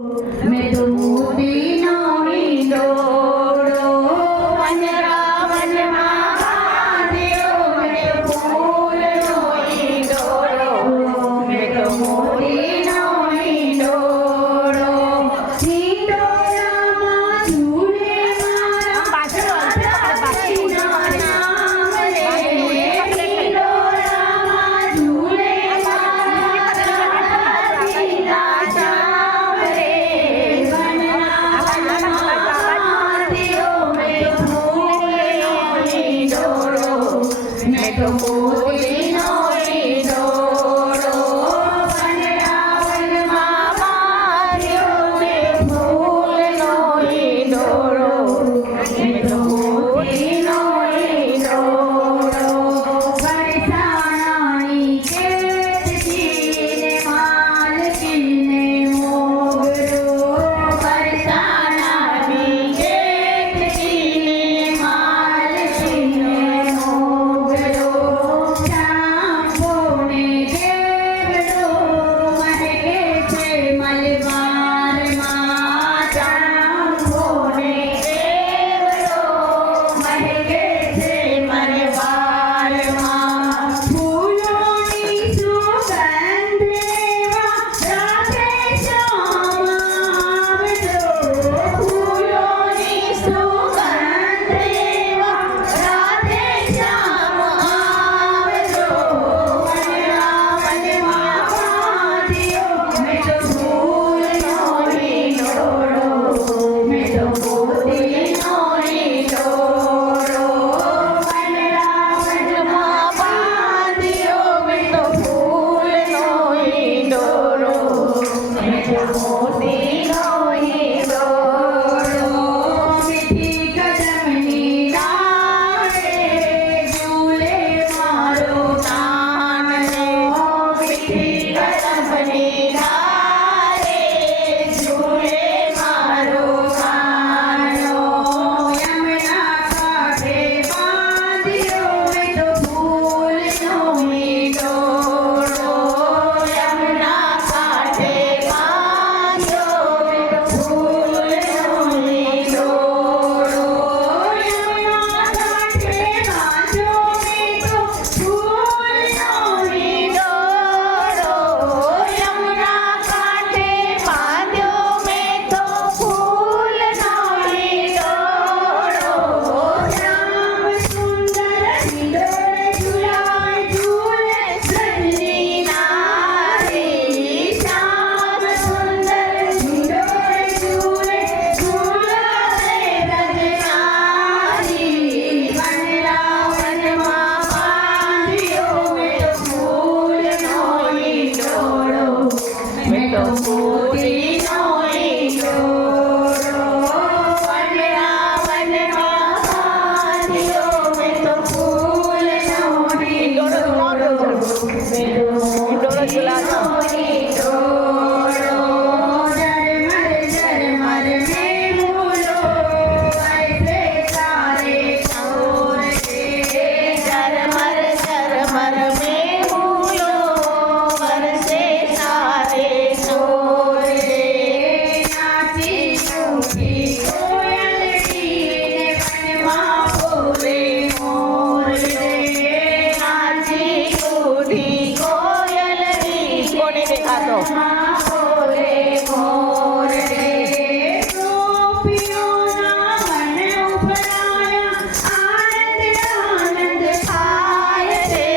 मैं तो मोती नोनी डोड़ो वनरावन महादेव मैं तो फूल नोनी डोड़ो मैं तो मोती नोनी डोड़ो सीतोरा माँ झूले मारा पाछળ नाम रे सीतोरा माँ झूले मारा सीता जाम रे मैं तो मोती नोनी डोड़ो वनरावन महादेव मैं फूल नोनी डोड़ो मैं तो मोती नोनी डोड़ो बरसानानी केतकीने मालकीने मोगरो बरसानानी केतकीने मालकीने मोगरो चांपोने देवड़ो महके छे मलबार मां चांपोने देवड़ो महके छे मलबार मां फूलोनी सुगंध एवा राधे श्याम आवड़ो फूलोनी सुगंध एवा राधे श्याम आवड़ो वनरावन महादेव मैं तो फूल नोनी डोड़ो मैं तो मोती नोनी डोड़ो वनरावन महादेव मैं तो फूल नोनी डोड़ो मैं तो मोती नोनी डोड़ो मीठी कदमनी डाले झूले मारो कान रे मीठी कदमनी डाले झूले मारो कान यमुना कांठे बांधियो मैं तो फूल नोनी डोड़ो यमुना कांठे बांधियो मैं तो फूल नोनी डोड़ो यमुना कांठे बांधो मैं तो फूल नोनी डोड़ो यमुना कांठे बांधो मैं तो फूल नोनी डोड़ो श्याम सुंदर हिंडोळे झुलाय झूले सजनी नारी श्याम सुंदर हिंडोळे झूले झुलाए रजनारी वनरावन महादेव मैं तो फूल नोनी डोड़ो मैं तो मोती नोनी डोड़ो वनरावन महादेव मैं तो फूल नोनी डोड़ो मैं तो मोती नोनी डोड़ो झरमर में फूलो ऐसे सारे छोड़ के झरमर में फूलो बरसे सारे छोड़ के नाची टूटी कोयलड़ी ने वनमा बोले मोर रे नाची टूटी कोयलड़ी કોને દેખાતો बोले मोर रे गोपियोना मन उपराया आनंद आनंद थाय रे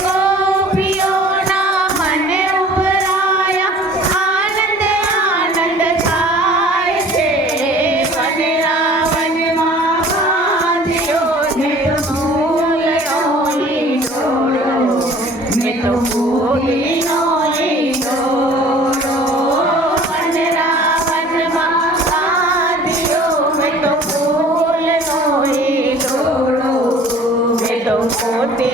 गोपियोना मन उपराया आनंद आनंद थाय रे वनरावन महादेव मैं तो फूल नोनी डोड़ो मैं तो मोती नोनी डोड़ो वनरावन महादेव मैं तो फूल नोनी डोड़ो मैं तो मोती